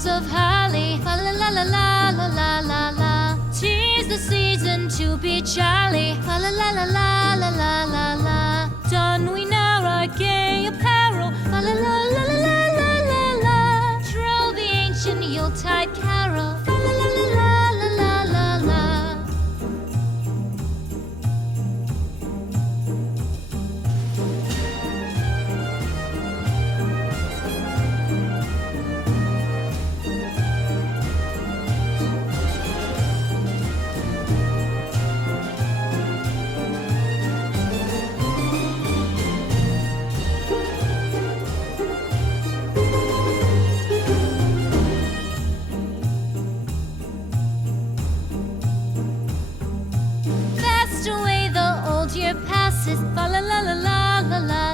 boughs of holly. Fa la la la la la la la la. 'Tis the season to be jolly. Fa la la la la la la la la. Don we now our gay apparel. Fa la la la la la la la la. Troll the ancient Yuletide carol. Fa la la la la la la la la. Fast away the old year passes. Fa la la la la la la.